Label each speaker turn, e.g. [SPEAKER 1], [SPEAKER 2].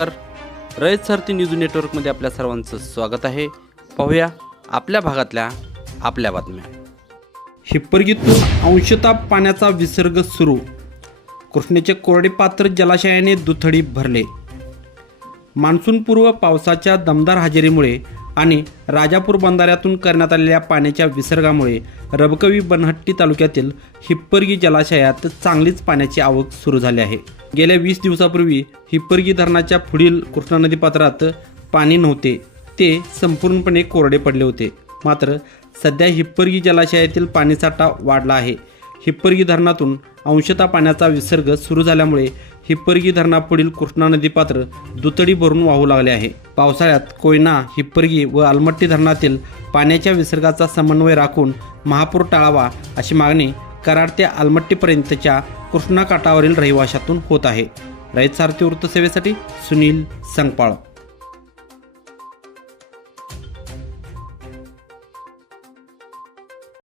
[SPEAKER 1] तर रयत सारथी न्यूज नेटवर्कमध्ये आपल्या सर्वांचं स्वागत आहे. पाहूया आपल्या भागातल्या आपल्या बातम्या. हिप्परगीतून अंशता पाण्याचा विसर्ग सुरू. कृष्णेचे कोरडे पात्र जलाशयाने दुथडी भरले. मान्सूनपूर्व पावसाच्या दमदार हजेरीमुळे आणि राजापूर बंधाऱ्यातून करण्यात आलेल्या पाण्याच्या विसर्गामुळे रबकवी बनहट्टी तालुक्यातील हिप्परगी जलाशयात चांगलीच पाण्याची आवक सुरू झाली आहे. गेल्या वीस दिवसापूर्वी हिप्परगी धरणाच्या पुढील कृष्णा नदी पात्रात पाणी नव्हते. ते संपूर्णपणे कोरडे पडले होते. मात्र सध्या हिप्परगी जलाशयातील पाणीसाठा वाढला आहे. हिप्परगी धरणातून अंशतः पाण्याचा विसर्ग सुरू झाल्यामुळे हिप्परगी धरणापुढील कृष्णा नदी पात्र दुतडी भरून वाहू लागले आहे. पावसाळ्यात कोयना हिप्परगी व आलमट्टी धरणातील पाण्याच्या विसर्गाचा समन्वय राखून महापूर टाळावा अशी मागणी कराड ते आलमट्टीपर्यंतच्या कृष्णा काठावरील रहिवाशातून होत आहे. रयत सारथी वृत्तसेवेसाठी सुनील संगपाळ.